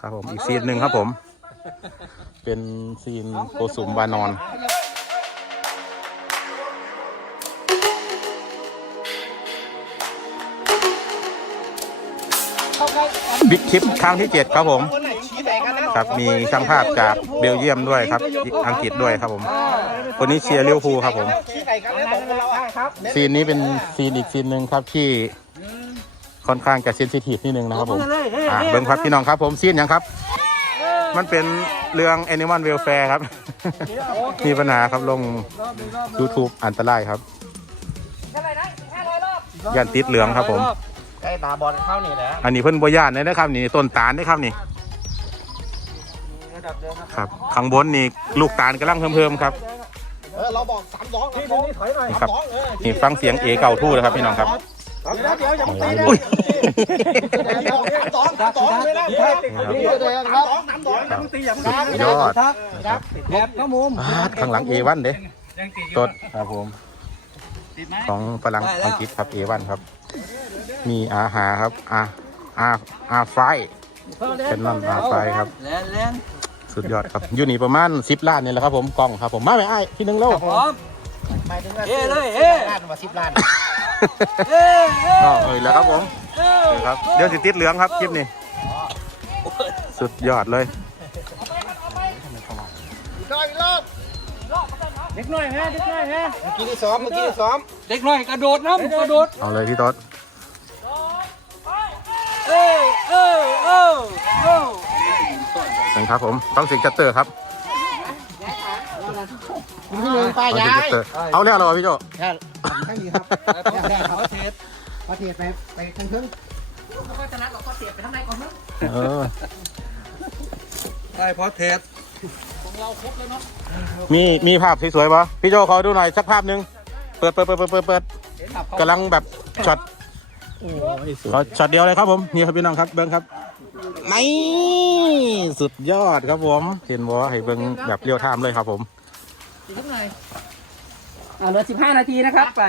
ครับผมอีกซีนหนึ่งครับผม เป็นซีนโกสุมวานอนบิ๊กคลิปครั้งที่7ครับผม ครับมีช่างภาพจากเบลเยียมด้วยครับ อังกฤษด้วยครับผม คนนี้เชียร์ลิเวอร์พูลครับผมซีนนี้เป็นซีนอีกซีนหนึ่งครับที่ ค่อนข้างจะเซนซิทีฟนิดนึงนะครับผมอ่าเบิ้งครับพี่น้องครับผมซีนหยังครับ มันเป็นเรื่อง Animal Welfare ครับ มีปัญหาครับลง YouTube อันตรายครับยันติดเหลืองครับผมใกล้ตาบอลเข้านี่แหละอันนี้เพิ่นบ่ย่านเลยนะครับนี่ต้นตาลนะครับนี่ครับข้างบนนี่ลูกตาลกำลังเพิ่มๆครับเออเราบอกสามสองสามสองถอยหน่อยนี่ครับนี่ฟังเสียงเอเก่าทู่นะครับพี่น้องครับ เดี๋ยวเดี๋ยวอย่าตีนะอุ้ยสองสามสองไม่ได้สามสองสามสองอย่าตีอย่าสุดยอดครับแอบข้ามุมข้างหลังเอวันเด้ต้นครับผมของฝรั่งอังกฤษครับเอวันครับ มีอาหารครับอาอาอาไฟเป็นนั่นอาไฟครับเล่นเล่นสุดยอดครับอยู่นี่ประมาณ10ล้านนี่แหละครับผมกล้องครับผมมาไหมไอ้ายพี่หนึงโลพร้อมเฮ้เลยเฮ้ล้านมาสิบล้าน เฮ้อ๋อเอ้ยแล้วครับผมเอ้ยครับเดี๋ยวสิติดเหลืองครับคลิปนี้ สุดยอดเลยเด็กน้อยฮะเด็กน้อยฮะเมื่อกี้ที่ซ้อมเมื่อกี้ที่ซ้อมเด็กน้อยกระโดดน้ำกระโดดเอาเลยพี่ต๊ดเอ้เอ้เอ้เอ้หนึ่งครับผมต้องเสียงจัตเตอร์ครับ คุณพี่เมืองป้าต้องยาเสียงจัตเตอร์เอาแล้วเหรอพี่โจแค่แค่นี้ครับพอเทสพอเทสไปไปทางครึ่งเออได้พอเทสมีมีภาพสวยๆป่ะพี่โจขอดูหน่อยสักภาพหนึ่งเปิดเปิดเปิดเปิดเปิดเปิดกำลังแบบช็อตขอช็อตเดียวเลยครับผมนี่ครับพี่น้องครับเบิ้งครับนี่สุดยอดครับผมเห็นบ่ให้เบิ้งแบบเรียวไทม์เลยครับผม อ่าเหลือ15นาทีนะครับ ไป